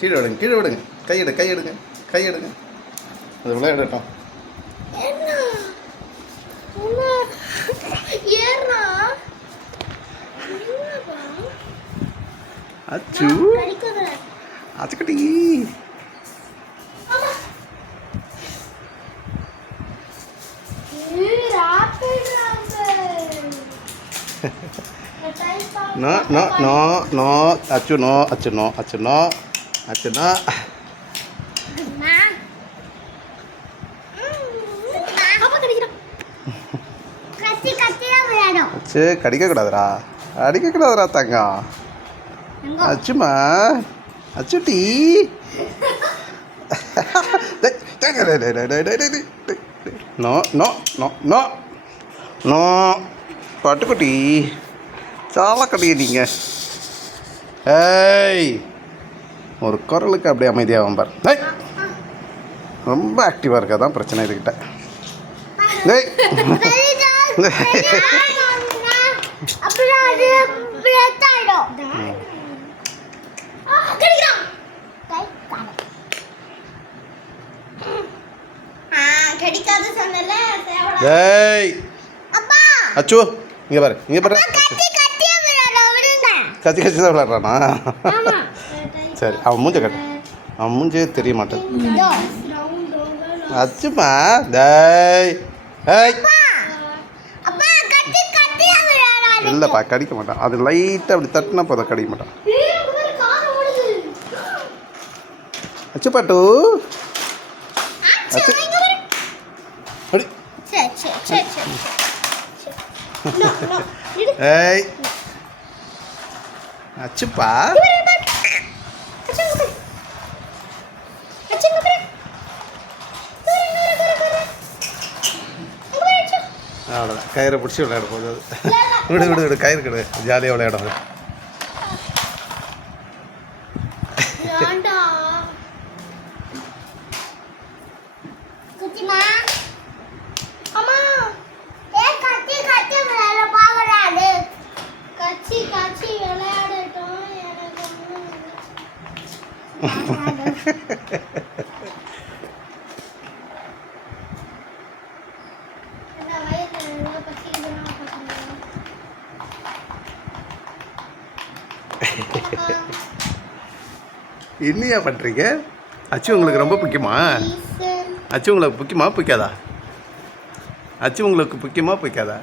கீழே விடுங்க, கீழே விடுங்க. கையெடுங்க, கையெடுங்க. அது விளையாடட்டும். அச்சு அச்சுக்கட்டி. No, no, no, no. Achu no, achu no, achu no, achu no. Achu கடிக்கக்கூடாதுடா, அடிக்கக்கூடாதுடா தங்கம். அச்சுமா, அச்சுட்டி. No no no no no பட்டுக்குட்டி. சால கட்டிய நீங்கள். ஏய், ஒரு குரலுக்கு அப்படியே அமைதியாக பார். ஏய், ரொம்ப ஆக்டிவாக இருக்கா தான் பிரச்சனை இதுக்கிட்ட. ஏய், ஏய் அச்சு இங்கே பாரு, இங்கே பாரு. கத்தி கத்தி தான் விளையாடுறானா? சரி, அவன் மூஞ்ச கட்டு. அவன் மூஞ்சே தெரிய மாட்டேன். அச்சுமா டேய். ஏய் இல்லைப்பா, கடிக்க மாட்டான். அது லைட்டாக அப்படி தட்டுனா போதும், கடிக்க மாட்டான். அச்சு பாட்டு அச்சு அடி. ஏய் அச்சுப்பா. அவ்வளோதான், கயிறை பிடிச்சி விளையாட போகுது. விடு விடு விடு, கயிறு கிடு, ஜாலியாக விளையாடும். என்னையா பண்ணுறீங்க? அச்சு உங்களுக்கு ரொம்ப பிடிக்குமா? அச்சு உங்களுக்கு பிடிக்குமா பிடிக்காதா? அச்சு உங்களுக்கு பிடிக்குமா பிடிக்காதா?